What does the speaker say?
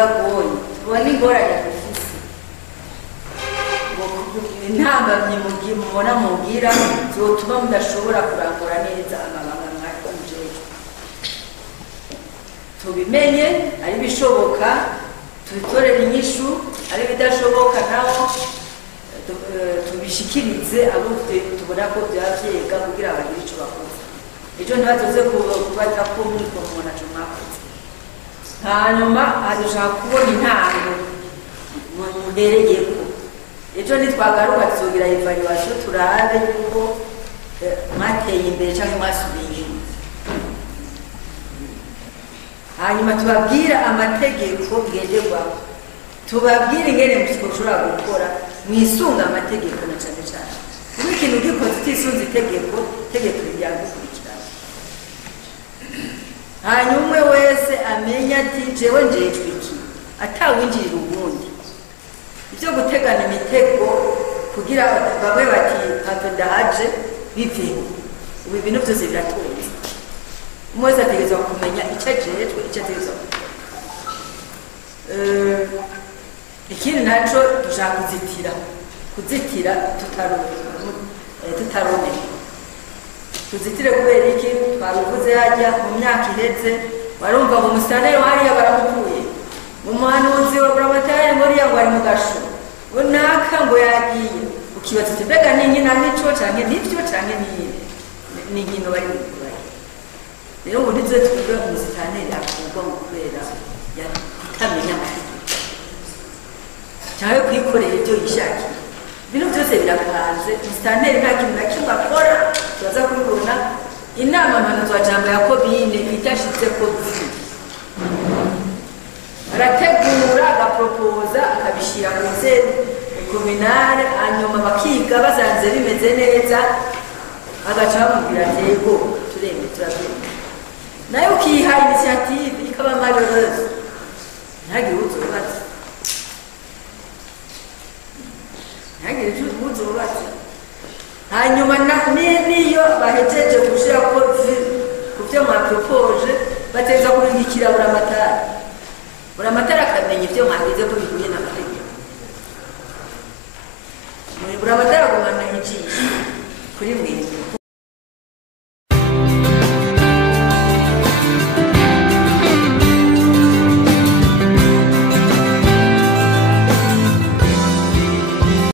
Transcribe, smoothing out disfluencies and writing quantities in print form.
bibagoye tubona ingorane dufise intambamyi mubona mugira zotuma mudashobora kurangura neza amabanga mwakonjejwe tubimenye ari bishoboka tubitorere inyishu ari bidashoboka naho tubishikirize abo tubona ko byavyiga kugira bagire ico bakoze ejo ntibazoze kubata ko mwiko mubona co mwakoze hanyuma adushaka kubona intango muhereyeko ejo nitwagaruka tuzogira evaluation turabe yuko mwateye imbere cyangwa mwasubiye hanyuma tubabwira amategeko ngenderwaho tubabwire ingene mushobora gukora mwisunga amategeko na cyane cyane kuko ikintu gikoze utisunze itegeko ryagukurikirana hanyuma umwe wese amenya ati jewe njejwe iki atawinjirira ubundi ibyo gutegana imitego kugira bamwe bati hato ndahaje biveho ubu ibintu byose biratunze umwe wese ategerezwa kumenya icyo ajejwe icyo ategerezwa ikindi naco dushaka kuzitira tutaromera tuzitire kubera iki twabivuze hajya mu myaka iheze warumva ngo umusitaneri hariya baramukuye mu muhanuzi wa buramatari ngoriya ngo ari mu gasho ngo naka ngo yagiye ukibaza uti mbega ninkina nico canke nivyo canke ninkino bari gukora rero ngo nizo twebwe umusitaneri akurwa mu kubera kutamenya amategeko cyangwa kwikorera ibyo yishakiye ibintu byose birapanze umusitaneri nta kintu na kimwe akora tubaza kubibona inama mpanuzwajambo ya komine itashitse ko arategura agapropoza akabishyira mu nzego kominale hanyuma bakiga basanze bimeze neza agaca bamubwira yego turembe turabyemera nayo ukiha initiative ikaba malheureuse